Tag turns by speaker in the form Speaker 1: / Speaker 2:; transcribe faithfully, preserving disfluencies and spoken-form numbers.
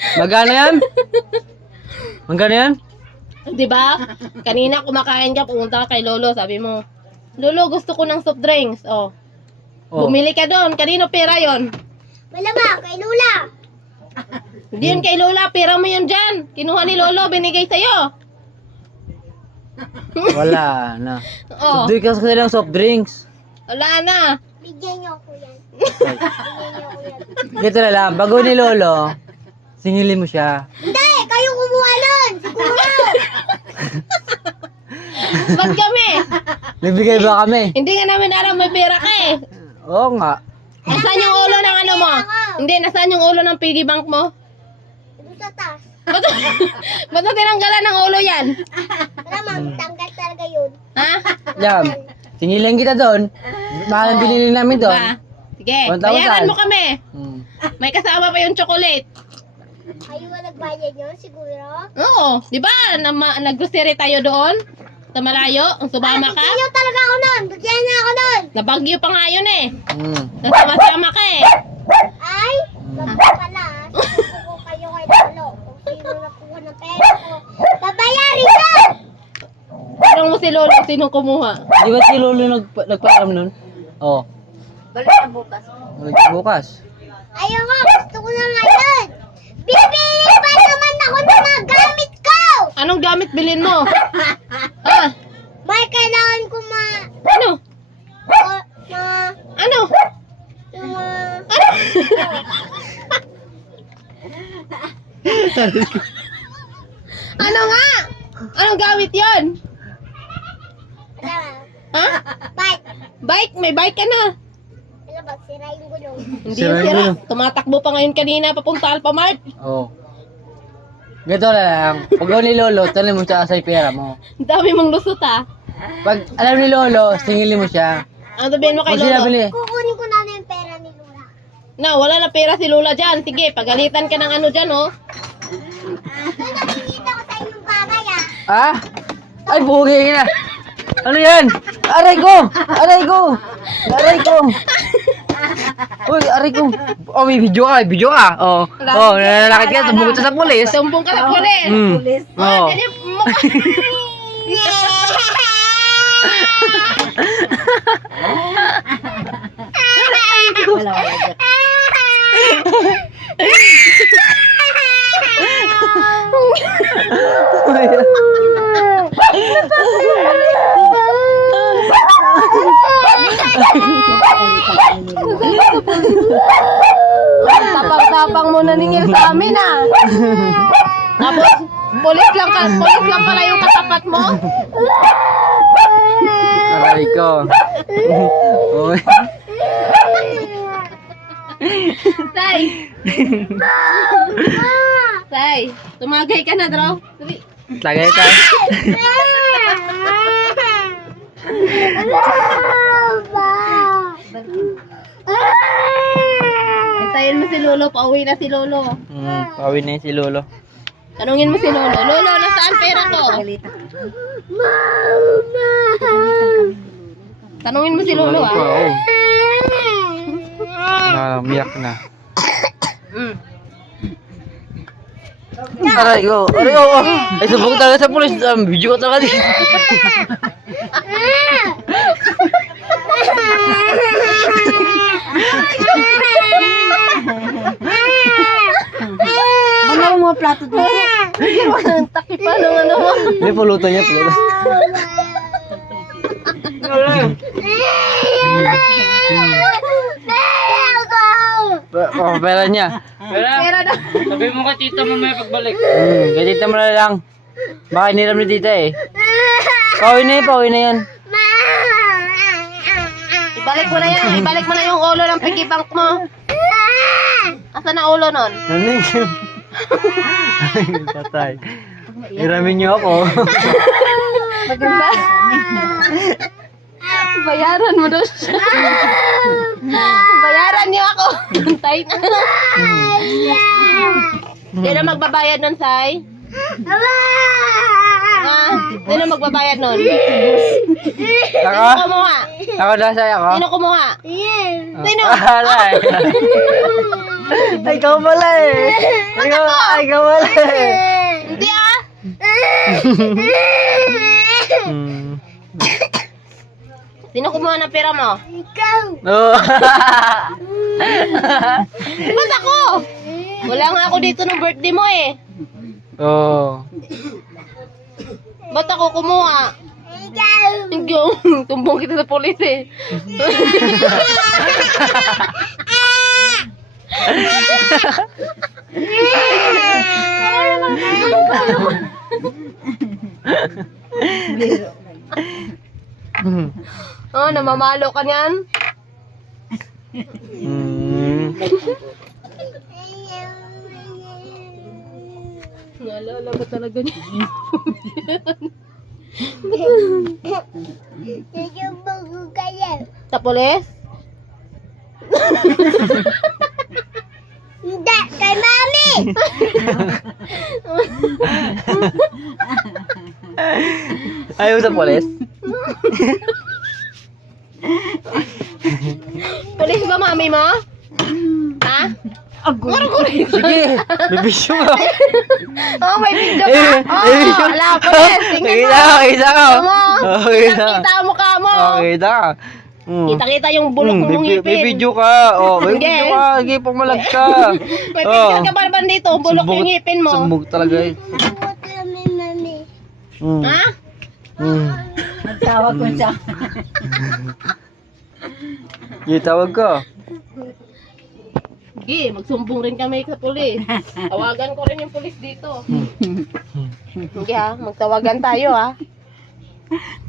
Speaker 1: Magkano yan? Magkano yan?
Speaker 2: Di ba? Kanina kumakain ka, pumunta ka kay Lolo, sabi mo, Lolo, gusto ko ng soft drinks. Oh.
Speaker 1: Oh.
Speaker 2: Bumili ka doon. Kanino pera yon?
Speaker 3: Malamang, kay Lula.
Speaker 2: Hindi yun kay Lola, pera mo yun dyan. Kinuha ni Lolo, binigay sa'yo.
Speaker 1: Wala na.
Speaker 2: Oh,
Speaker 1: Soft drinks kasi lang soft drinks.
Speaker 2: wala na.
Speaker 3: Bigyan niyo ako yan. Bigyan niyo ako yan.
Speaker 1: Dito na lang, bago ni Lolo, singilin mo siya.
Speaker 3: Hindi, kayo kumuha nun. Siguro.
Speaker 2: Ba't kami?
Speaker 1: Nagbigay ba kami?
Speaker 2: Hindi nga namin alam may pera ka eh.
Speaker 1: Oo nga.
Speaker 2: Nasaan yung ulo ng ano mo? Hindi, nasaan yung ulo ng piggy bank mo?
Speaker 3: Ito sa taas.
Speaker 2: Ba't, ba't mo tinanggalan ng ulo yan?
Speaker 3: Malamang, tanggal talaga yun.
Speaker 2: Ha?
Speaker 1: Yan. Singilin kita doon. Mahal ang binili namin doon.
Speaker 2: Ba? Sige,
Speaker 1: one thousand.
Speaker 2: bayaran mo kami.
Speaker 1: Hmm.
Speaker 2: May kasama pa yung chocolate.
Speaker 3: Kayo ba nagbayad yun, siguro?
Speaker 2: Oo, di ba? Na, nag-grocery tayo doon. Sa malayo, ang sumama ka.
Speaker 3: Bigyan niyo talaga ako nun. Bigyan niyo ako nun.
Speaker 2: Nabagyo pa nga yun eh.
Speaker 1: Hmm.
Speaker 2: Nasama-sama ka eh.
Speaker 3: Ay, ganda pala. Sabi ko kayo kay Lolo. Kung sino nakuha ng pera ko, babayarin ko!
Speaker 2: Tanong mo si Lolo, sino kumuha?
Speaker 1: Di ba si Lolo nag nagpaalam nun? Oo.
Speaker 3: Balik na bukas.
Speaker 1: Balik bukas.
Speaker 3: Ayaw nga, gusto ko na ngayon. Bibili pa naman ako ng mga gamit ko!
Speaker 2: Anong gamit bilhin mo? Ah,
Speaker 3: May kailangan ko ma...
Speaker 2: ano?
Speaker 3: o, ma...
Speaker 2: Ano?
Speaker 3: yung ma...
Speaker 2: Ano? Ano nga? Anong gamit yon?
Speaker 3: Ano?
Speaker 2: Ha?
Speaker 3: Bike.
Speaker 2: Bike? May bike ka na.
Speaker 3: Ano ba, sira yung gulong.
Speaker 2: Hindi
Speaker 1: Sira
Speaker 2: yung
Speaker 1: yung
Speaker 2: sira.
Speaker 1: gulong.
Speaker 2: Tumatakbo pa ngayon kanina papunta Alphamart.
Speaker 1: Oo. Ganito na lang. Pag ni Lolo, tanong mo siya sa pera mo.
Speaker 2: Ang dami mong lusot ah.
Speaker 1: Pag alam ni Lolo, singilin mo siya.
Speaker 2: Ang sabihin mo kay
Speaker 1: Kung sinabi
Speaker 2: Lolo?
Speaker 1: ni,
Speaker 3: Kukunin ko na na yung pera ni Lula.
Speaker 2: Na, wala na pera si Lola dyan. Sige, pagalitan ka ng ano dyan oh.
Speaker 3: Ay, nakikita ko sa inyong bagay ah.
Speaker 1: ah? Ay, bugi na. Ano yan? Aray ko! Aray ko! Aray ko! Uy, aray ko! Oh, may video ka, may video ka. Oh, oh, nananakit ka, sumbong ka sa pulis.
Speaker 2: Sumbong ka na pulis.
Speaker 1: Hmm.
Speaker 2: Oh,
Speaker 1: Oh.
Speaker 2: ganyan mukha.
Speaker 3: Wala, wala.
Speaker 2: Tapang-tapang mo naningil sa amin ah. Tapos, pulis lang ka, pulis lang pala yung katapat mo.
Speaker 1: Aray ko. Uy.
Speaker 2: Tay. Tay, tumagay ka na, draw. Dali.
Speaker 1: Tagay tayo.
Speaker 2: Hintayin mo si Lolo, pauwi na si Lolo.
Speaker 1: Hmm, pawin na yun si Lolo.
Speaker 2: Tanungin mo si Lolo, Lolo, nasaan pera ko? Tanungin mo si Lolo
Speaker 1: pa,
Speaker 2: ah.
Speaker 1: oh. Ah, miyak na.
Speaker 2: Mm.
Speaker 1: Aray ko. Aray ko. Oh. Ay, subok talaga sa pulis. Um, video ko talaga dito.
Speaker 3: Ano ang mga plato dito?
Speaker 2: Ang takip pa nung ano mo.
Speaker 1: Hindi, pulutan niya, pulutan. Oh, pera niya.
Speaker 2: Pera na.
Speaker 4: Sabi mo kay tita mamaya pagbalik.
Speaker 1: Hmm, kaya tita mo na lang. Baka iniram ni tita eh. Pauwi na yun, pauwi na yan.
Speaker 2: Ibalik mo na yan, ibalik mo na yung ulo ng piggy bank mo. Asan na ulo nun?
Speaker 1: Ano yun? Patay. Iramin niyo ako.
Speaker 2: Maganda. Bayaran mo doon siya. Bayaran niyo ako. Tay na. Hindi na magbabayad nun, Sai. Ah, hindi na magbabayad nun.
Speaker 1: Ako?
Speaker 2: Sino kumuha?
Speaker 1: Ako na sa'yo ako?
Speaker 2: Sino kumuha?
Speaker 3: Yeah.
Speaker 2: Sino?
Speaker 1: Aray. Ay, ikaw pala eh. Ikaw, ay, ikaw pala eh.
Speaker 2: Hindi ah.
Speaker 1: Hmm.
Speaker 2: Sino kumuha ng pera mo?
Speaker 3: Ikaw.
Speaker 1: Oh.
Speaker 2: Ba't ako? Wala nga ako dito ng birthday mo eh.
Speaker 1: Oh.
Speaker 2: Ba't ako kumuha?
Speaker 3: Ikaw.
Speaker 2: Ikaw, tumbong kita sa polis eh.
Speaker 1: Hmm.
Speaker 2: Oh, namamalo ka niyan?
Speaker 1: Hmm.
Speaker 2: Naalala ba talaga niya?
Speaker 3: Susumbong ko kayo.
Speaker 2: Sa polis?
Speaker 3: Hindi, kay mami.
Speaker 1: Ayaw sa polis?
Speaker 2: Polis ba mami mo? Ha? Guri-guri.
Speaker 1: Sige, bibisyo ka.
Speaker 2: Oh, may video ka?
Speaker 1: Eh,
Speaker 2: Oh,
Speaker 1: eh, video.
Speaker 2: ala, polis. Tingnan
Speaker 1: Kita
Speaker 2: mo.
Speaker 1: ka, kita ka.
Speaker 2: Mo.
Speaker 1: Oh, kita ka.
Speaker 2: Kita ang mukha mo.
Speaker 1: Oh, kita ka. Hmm.
Speaker 2: Kita-kita yung bulok
Speaker 1: Hmm,
Speaker 2: mong
Speaker 1: bibi-
Speaker 2: ngipin.
Speaker 1: Bibidyo ka. Oh, may
Speaker 2: Sige.
Speaker 1: video ka. Sige, pumalag ka.
Speaker 2: May
Speaker 1: Oh.
Speaker 2: picture ka ba naman dito? Bulok
Speaker 1: Sumbog-
Speaker 2: yung ngipin mo.
Speaker 1: Sumbog talaga eh.
Speaker 3: Takot kami, mami.
Speaker 1: Hmm.
Speaker 2: Ha?
Speaker 1: Hmm.
Speaker 5: Tawag ko siya.
Speaker 1: Sige, tawag ka.
Speaker 2: Sige, magsumbong rin kami sa polis. Tawagan ko rin yung polis dito. Sige ha, magtawagan tayo ha.